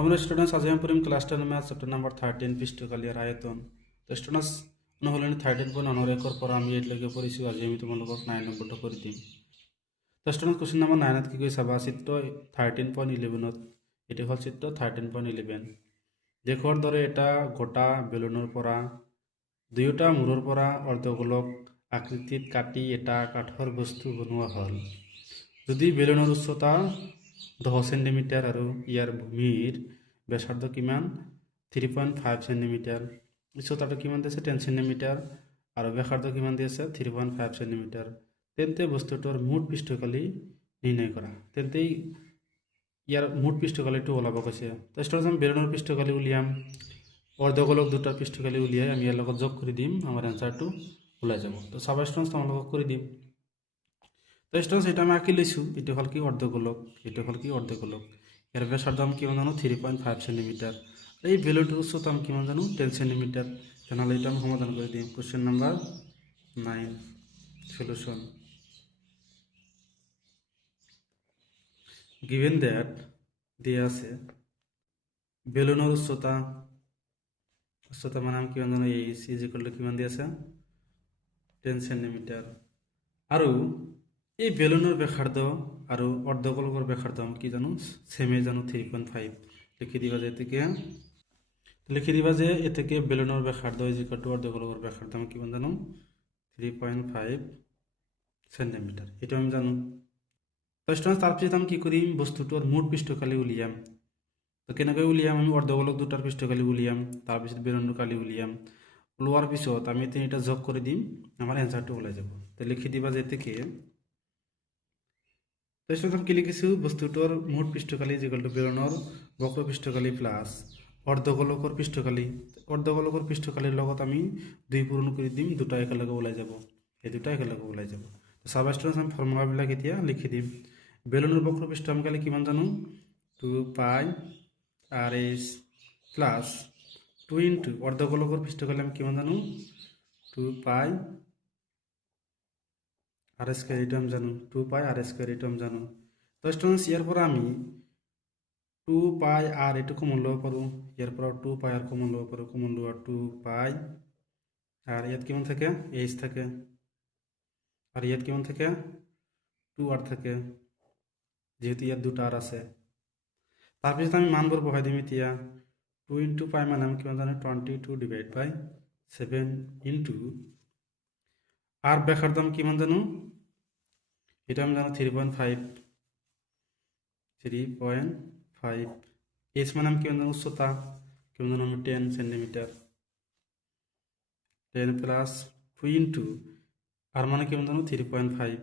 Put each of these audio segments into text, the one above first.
Normal students আজ আমি পড়িম class 10 math chapter number 13 পৃষ্ঠকালীর আয়তন তো স্টুডেন্টস নহলেন 13.9 একর পর আমি এটলৈকে পড়িছো আজি আমি তোমালোকক 9 নম্বৰটো কৰি দিম তো স্টুডেন্টস কোশ্চেন নাম্বাৰ 9 কি কই চাবা চিত্ৰ 13.11 এটি হল চিত্ৰ 13.11 দেখৰ দৰে এটা গোটা বেলুনৰ পৰা দুয়োটা মূৰৰ পৰা অৰ্ধগোলক আকৃতিত কাটি এটা কাঠৰ বস্তু বনোৱা হল যদি বেলুনৰ উচ্চতা 10 সেন্টিমিটার আর ইয়ার ভূমির ব্যাসার্ধ কিমান 3.5 সেন্টিমিটার উচ্চতাটা কিমান দিয়েছে 10 সেন্টিমিটার আর ব্যাসার্ধ কিমান দিয়েছে 3.5 সেন্টিমিটার তেন্তে বস্তুটোর মুঠ পৃষ্ঠকালি নির্ণয় করা তেন্তেই ইয়ার মুঠ পৃষ্ঠকালিটো ওলাব কৈছে তো স্টার্ট আমি বেলুনৰ পৃষ্ঠকালি উলিয়াম অৰ্ধগোলক দুটাৰ পৃষ্ঠকালি উলিয়াই আমি ইয়াৰ লগত যোগ কৰি দিম আমাৰ এনসাৰটো ওলাই যাব তো সাবস্টেন্স তোমালোকক কৰি দিম তো স্টুডেন্টস এটা আমি আঁকি লৈছোঁ এইটো হ'ল কি অৰ্ধগোলক এইটো হ'ল কি অৰ্ধগোলক ইয়াৰ ব্যাসাৰ্ধ আমি কিমান জানো 3.5 সেন্টিমিটাৰ এই বেলুনটোৰ উচ্চতা আমি কিমান জানো 10 সেন্টিমিটাৰ তেনেহ'লে এটা আমি সমাধান কৰি দিম question number 9 solution given that দিয়া আছে বেলুনৰ উচ্চতা মানে আমি কিমান জানো এইচ ইজ ইকুয়াল টু কিমান দিয়া আছে 10 সেন্টিমিটার আৰু এই বেলুনৰ ব্যাসাৰ্ধ আৰু অৰ্ধগোলকৰ ব্যাসাৰ্ধ আমি কি জানো সেমে জানো 3.5 লিখি দিবা যে এতে বেলুনৰ ব্যাসাৰ্ধ ইজ ইকুয়াল টু অৰ্ধগোলকৰ ব্যাসাৰ্ধ আমি কিমান জানো 3.5 সেন্টিমিটাৰ এটা আমি জানো তো স্টুডেন্টস তাৰপিছত আমি কি কৰিম বস্তুটোৰ মুঠ পৃষ্ঠকালি উলিয়াম তো কেনেকৈ উলিয়াম আমি অৰ্ধগোলক দুটাৰ পৃষ্ঠকালি উলিয়াম তাৰপিছত বেলুনৰ কালি উলিয়াম ওলোৱাৰ পিছত আমি তিনিটা যোগ কৰি দিম আমাৰ এনসারটো ওলাই যাব তো লিখি দিবা যে এতে আমি কি লিখিছো বস্তুটোৰ মুঠ পৃষ্ঠকালি ইকুয়াল টু বেলুনৰ বক্ৰ পৃষ্ঠকালি প্লাস অৰ্ধগোলকৰ পৃষ্ঠকালিৰ লগত আমি 2 পূৰণ কৰি দিম দুটা একেলগে ওলাই যাব এই দুটা একেলগে ওলাই যাব তো সাবস্টেন্স আমি ফৰ্মুলাবিলাক এতিয়া লিখি দিম বেলুনৰ বক্ৰ পৃষ্ঠ আমি কালি কিমান জানো 2 পাই আৰ এস প্লাস 2 ইনটু অৰ্ধগোলকৰ পৃষ্ঠকালি আমি কিমান জানো 2 পাই আর স্কয়ার এটা আমি জানো 2 পাই আর স্কয়ার এটা আমি জানো তো স্টুডেন্টস ইয়ার পর আমি 2 পাই আর এটা কমন লব পারো ইয়ার পর 2 পাই আর কমন লব পারো কমন লওয়ার 2 পাই আর ইয়াত কিমান থাকে এইচ থাকে আর ইয়াত কিমান থাকে 2 আর থাকে যেহেতু ইয়াত দুটা আর আছে তাৰপিছত আমি মানবোৰ বহাই দিম এতিয়া 2 ইনটু পাই মানে আমি কিমান জানো 22 ডিভাইড বাই 7 ইনটু আর ব্যাসার্ধ আমি কিমান জানো এটা আমি জানো 3.5 এস মানে আমি কিমান জানো উচ্চতা কিমান জানো 10 সেন্টিমিটার 10 প্লাস 2 ইনটু আর মানে কিমান জানো 3.5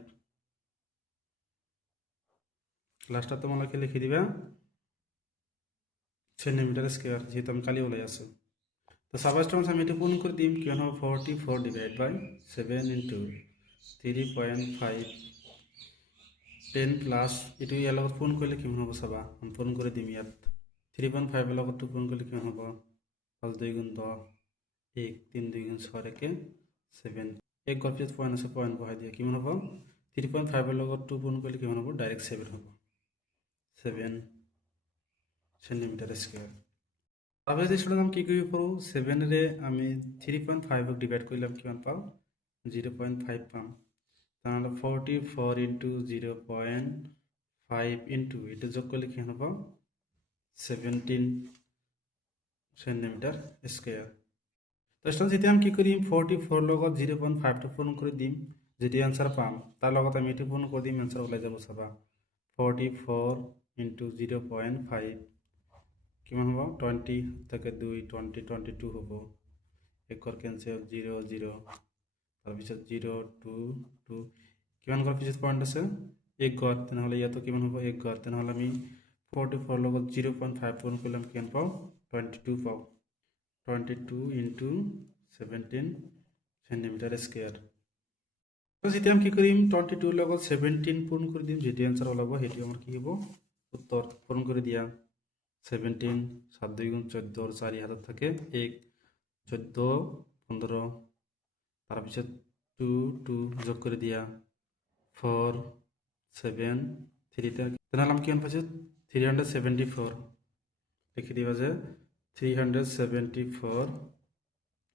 লাস্টটা তোমালোকে লিখি দিবা সেন্টিমিটার স্কয়ার যেহেতু আমি কালি ওলাই আছো তো সাবস্টেন্স আমি এটা পূরণ করে দিম কিমান হবে 44 ডিভাইড বাই 7 ইনটু 3.5 10 প্লাস এটু ইয়াৰ লগত পূৰণ কৰিলে কিমান হ'ব চাবা আমি পূৰণ কৰি দিম ইয়াত 3.5 এৰ লগত পূৰণ কৰিলে কিমান হ'ব 5 2 গুণ 10 1 3 2 গুণ 6 রেখে 7 এক গড় পিছত পয়েন্ট আছে পয়েন্ট বহাই দিয়া কিমান হ'ব 3.5 এর লগত 2 পূৰণ কৰিলে কিমান হ'ব ডাইৰেক্ট 7 হ'ব 7 সেন্টিমিটাৰ স্কয়াৰ তাৰপৰে স্টুডেন্ট আমি কি কৰিব পাৰো 7 ৰে আমি 3.5 ক ডিভাইড কৰিলে কিমান পাম 0.5 পাম তাহলে 44 ইনটু 0.5 ইনটু এটা যোগ করলে কি হবে 17 সেন্টিমিটার স্কয়ার তো স্টুডেন্টস এতিয়া আমি কি কৰিম 44 লগত 0.5 টো পূৰণ কৰি দিম যেটি आंसर পাম তাৰ লগত আমি এটি পূৰণ কৰি দিম आंसर ওলাই যাব চাবা 44 ইনটু 0.5 কিমান হ'ব 20 থেকে 2 20 22 হ'ব এক গড় ক্যান্সেল 0 0 তাৰপিছত 0 2 2 কিমান গড় পিছত পয়েন্ট আছে এক গড় তেনেহলে ইয়াতো কিমান হ'ব এক গড় তেনেহলে আমি 44 লগত 0.5 পূৰণ কৰিলে আমি কিমান পাও 22 পাও 22 ইনটু 17 সেন্টিমিটাৰ স্কয়াৰ তো যেতিয়া আমি কি কৰিম 22 লগত 17 পূৰণ কৰি দিম যেটি आंसर ওলাব হেটি আমাৰ কি হ'ব উত্তৰ পূৰণ কৰি দিয়া 17 7 2 গুণ 14 और 4 হাতত থাকে 1 14 15 তাৰপিছত 2 2 যোগ কৰি দিয়া 4 7 3 তেনেহলে আমি কিমান পাইছো 374 লিখি দিবা যে 374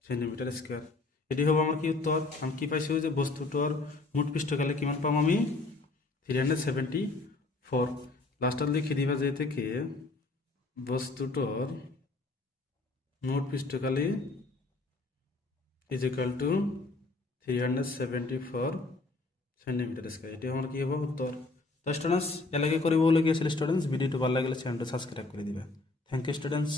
সেন্টিমিটার স্কোয়ার। এটি হব আমার কি উত্তর। আমি কি পাইছি যে বস্তুটোর মোট পৃষ্ঠকালে কিমান পাম আমি 374। লাস্টত লিখি দিবা যে থেকে বস্তুটোর মোট পৃষ্ঠকালি is equal to 374 centimetre square. এটি আমার কি হব উত্তর। তো স্টুডেন্টস এলাকে করিবলগীয়া ছিল স্টুডেন্টস, ভিডিওটি ভালো লাগলে চ্যানেলটা সাবস্ক্রাইব করে দিবা। Thank you students.